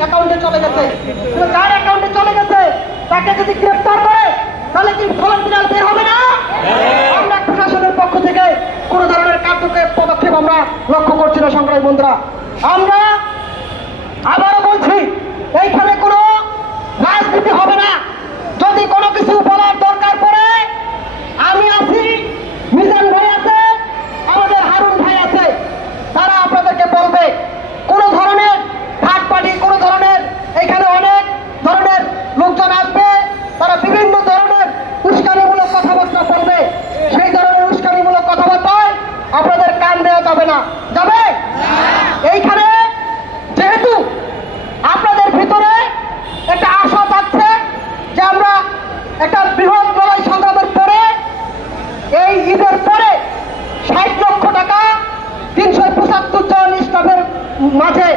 অ্যাকাউন্টে চলে গেছে। যার অ্যাকাউন্টে চলে গেছে? তাকে যদি গ্রেফতার করে তাহলে কি ফলন বিড়াল বের হবে না? আমরা প্রশাসনের পক্ষ থেকে কোনো ধরনের কার্যকর পদক্ষেপ আমরা লক্ষ্য করছি না সংগ্রামী বন্ধুরা। আমরা আবারও বলছি এইখানে কোনো রাজনীতি হবে না যদি কোনো কিছু বলার দরকার পড়ে আমি আছি মিজান ভাই আছে আমাদের হারুন ভাই আছে তারা আপনাদেরকে বলবে কোনো ধরনের থার্ড পার্টি কোনো ধরনের এখানে অনেক ধরনের লোকজন আসবে তারা বিভিন্ন ধরনের উস্কানিমূলক কথাবার্তা বলবে সেই ধরনের উস্কানিমূলক কথাবার্তায় আপনাদের কান দেওয়া যাবে না। যাবে? এইখানে যেহেতু আপনাদের ভিতরে একটা আশা থাকছে যে আমরা একটা বৃহৎ লড়াই সংগ্রামের পরে, এই ঈদের পরে ষাট লক্ষ টাকা তিনশো পঁচাত্তর জন স্টাফের মাঝে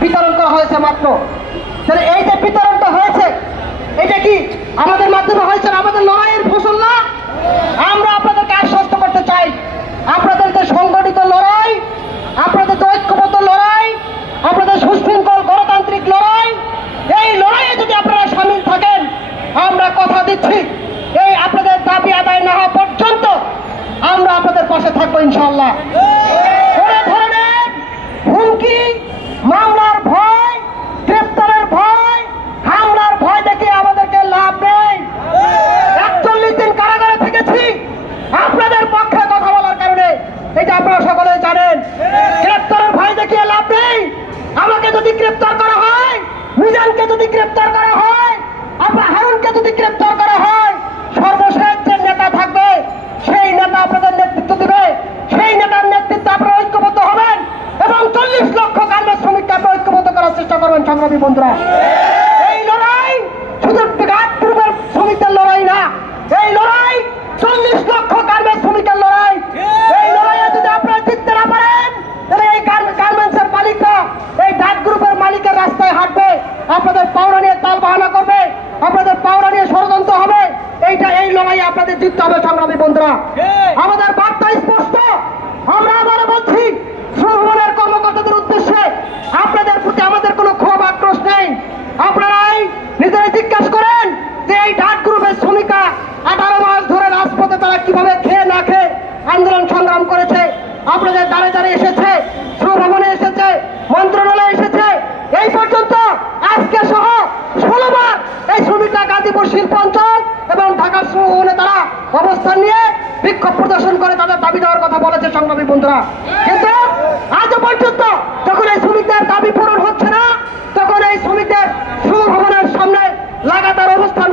বিতরণ করা হয়েছে মাত্র। তাহলে এই যে বিতরণটা হয়েছে, এটা কি আমাদের মাধ্যমে হয়েছে আমাদের লড়াইয়ের ফসল না আমরা আপনাদেরকে আশ্বস্ত করতে চাই আপনাদের যে সংগঠিত লড়াই আপনাদের যে ঐক্যবদ্ধ লড়াই আপনাদের সুশৃঙ্খল গণতান্ত্রিক লড়াই এই লড়াইয়ে যদি আপনারা সামিল থাকেন আমরা কথা দিচ্ছি এই আপনাদের দাবি আদায় না হওয়া পর্যন্ত আমরা আপনাদের পাশে থাকব ইনশাল্লাহ হুমকি, মামলার ভয় ভয় ভয় আমাদেরকে লাভ নেই। দিন কারাগারে থেকেছি, আপনাদের পক্ষে কথা বলার কারণে। এটা আপনারা সকলে জানেন। ভয় দেখিয়ে নেই। আমাকে যদি গ্রেপ্তার করা হয়, মিজানকে যদি গ্রেপ্তার করা হয়, আপনার হারুনকে যদি গ্রেপ্তার করা হয় সংগ্রামী বন্ধুরা এই লড়াই শুধু ঘাট গ্রুপের শ্রমিকদের লড়াই না এই লড়াই চল্লিশ লক্ষ গার্মেন্টস শ্রমিকের লড়াই। এই লড়াইয়ে যদি আপনারা জিততে না পারেন তাহলে এই গার্মেন্টসের মালিকরা এই ডাক গ্রুপের মালিকের রাস্তায় হাঁটবে আপনাদের পাওনা নিয়ে তাল বাহানা করবে আপনাদের পাওনা নিয়ে ষড়যন্ত্র হবে। এইটা এই লড়াইয়ে আপনাদের জিততে হবে সংগ্রামী বন্ধুরা। আমাদের সরকারের শ্রমিকা আঠারো মাস ধরে রাজপথে তারা কীভাবে খেয়ে না খেয়ে আন্দোলন সংগ্রাম করেছে? আপনাদের দাঁড়ে দাঁড়িয়ে এসেছে, শ্রমভবনে এসেছে, মন্ত্রণালয়ে এসেছে। এই পর্যন্ত আজকে সহ ষোলোবার এই শ্রমিকরা গাজীপুর শিল্প অঞ্চল এবং ঢাকার শ্রমভবনে তারা অবস্থান নিয়ে বিক্ষোভ প্রদর্শন করে তাদের দাবি দেওয়ার কথা বলেছে সংগ্রামী বন্ধুরা। কিন্তু আজও পর্যন্ত যখন এই শ্রমিকদের দাবি পূরণ হচ্ছে না, তখন এই শ্রমিকদের শ্রমভবনের সামনে লাগাতার অবস্থান